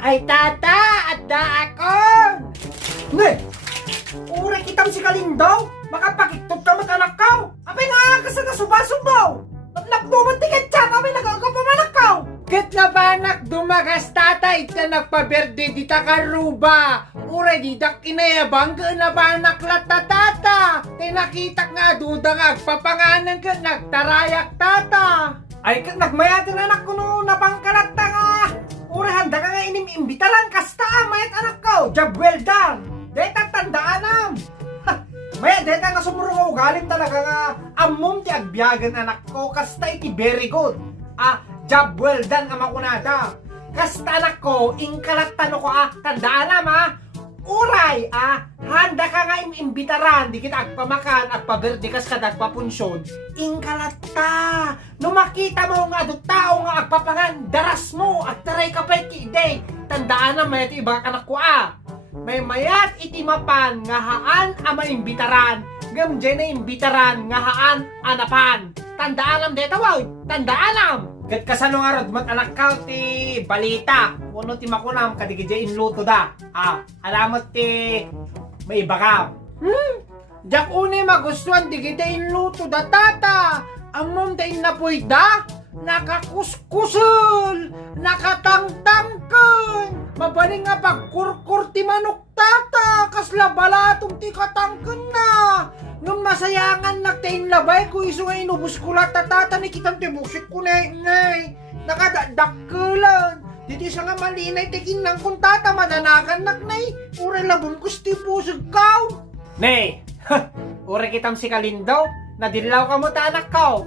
Ay tata, at daakon! Ne! Uri kitam si Kalindaw! Makapakitog ka anak ka! Apay nga ka sa nasubasubaw! Napduman tiket siya! Apay nagkakapamalak ka! Kat na ba anak dumagas tata, ita nagpaberde di ta karuba. Ure di dak inayabang ka na ba anak lata tata. Kaya nakita nga duda nga agpapanganan ka nagtarayak tata. Ay nagmayatin anak ko no napangkalata nga! Uri handa ka nga inimbitalan kasta mayat anak ko! Job well done! Deta tandaan am! Maya deta nga sumuro galing talaga nga amom ti agbiyagan anak ko kasta iti very good! Job well done nga makunada! Kasta anak ko, ingkalatan ko tandaan am Uray handa ka nga imbitaran, di kita agpamakan, agpaberde kas kada agpapunsyon. Ingkalata! No makita mo nga do tao nga agpapangan, daras mo, at taray ka pa day. Tandaan na mayat iba anak ko May mayat itimapan nga haan ama imbitaran, gamdyan na imbitaran nga haan anapan. Tandaan am deta wow, tandaan am! Kat kasano nga rod, anak ka ti balita. Uno ti makunam, kadigidya inluto da. Alamat ti may iba ka. Jak une magustuhan di kita inluto da tata. Amom da inapoy da. Nakakuskusul. Nakatangtangken. Mabaling nga pagkurkur ti manok tata. Kasla balatong ti katangken na. Nung masayangan nagtain labay ko iso nga inubos ko lahat tata ni kitang tibusik ko na nakadakkelan. Dito siya nga malinay tikin ng kung tata madanakan naknay. Ure labong kusti pusog kaw. Nay, ure kitam si Kalindaw. Nadilaw ka mo ta anak kaw.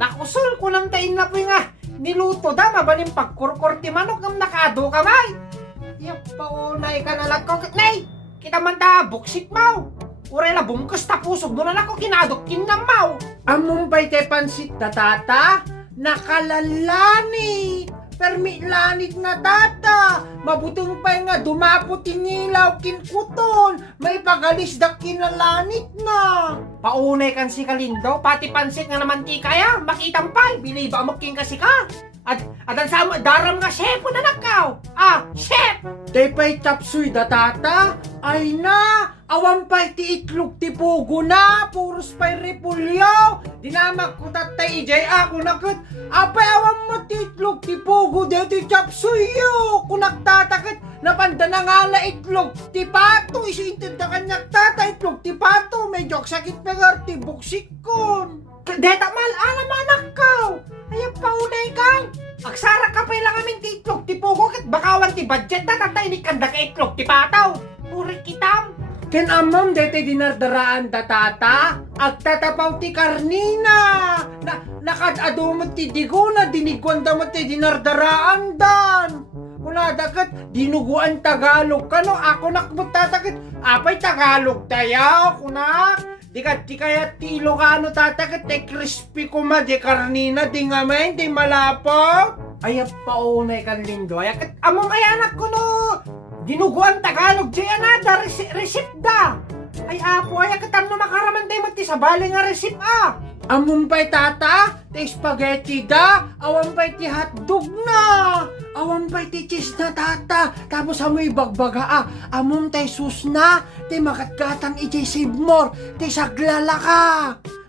Nakusul ko lang tain na po nga. Niluto da mabaling pagkurkur ti manok ng nakado kamay. Yap paunay ka nalag ko. Nay, kita man ta buksit mo. Ure la bungkus tapusog doon na ako kinadok kinamaw. Among pa'y te pansit na tata, nakalalani. Permi lanit na tata, mabuting pa'y nga dumapot inilaw kinkuton, may pagalis da kinalanit na. Paunay kan si Kalindaw, pati pansit nga naman ti kaya, makitang pa'y, biliba amaking kasi ka. Adan sa daram nga chef na nakaw. Chef! Day pa'y tapsoy da tata, ay na, awan pa'y ti itlog ti pugo na, puros pa'y repulyaw, dinamag ko tatay ijay ako nakit, apay awan mo ti itlog ti pugo de ti tapsoy yo, kung nagtatakit, napanda na nga la itlog ti pato, isuintid na kanyak tata itlog ti pato, medyo sakit pegar ti buksikon. Deta mal, alam anak kaw. Ayaw paunay kang. Agsara ka pa lang amin ti itlog ti pugo, kat bakawan ti budget na tatay ni kanda ka itlog ti pataw. Uri kitam. Ken amam dete dinardaraan da tata, agtatapaw ti karnina, nakadadumot ti diguna, diniguan damot ti dinardaraan dan. Kula dagat, dinuguan Tagalog ka no, ako nakbut tatakit, apay Tagalog tayaw, kunak. Di kaya ti Ilocano tatakit, ti crispy kuma, di karnina, di ngamen, di malapo. Ayaw paunay kan lindo, ayaw kat amam ay anak ko no. Dinuguan Tagalog, diyan na da, receipt da. Ay apo, ayaw katam no makaraman tayo mati sa bali nga receipt Amon pa'y tata, ti spaghetti da, awan pa'y ti hotdog na, awan pa'y ti cheese na tata, tapos amoy bagbaga amon tay sus na, ti makatgatang iti sibmor, ti saglala ka,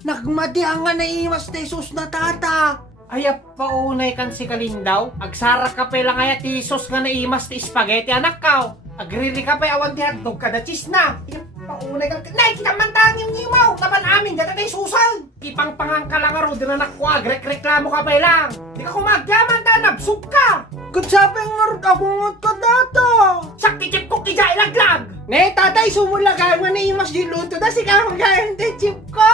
nagmadi ang nga naimas ti sus na tata. Ayaw paunay kan si Kalindaw, agsara ka pa lang ayaw ti sos nga naimas ti spaghetti anak ka. Agriri ka pa awan ti hotdog kada cheese na. Paunay ka, nay, kita man tanging ngimaw, tapan amin, data tayo susal. Ipangpangang ka lang aro, din na nakuha, reklamo ka pa lang. Di ka kumagyaman ta, nabsug ka. Katsapay nga rin ako nga ka tata. Sakti chip ko kija ilaglag. Ne, tatay, sumulagay mo na imas di luto, da si kamagayan ti chip ko.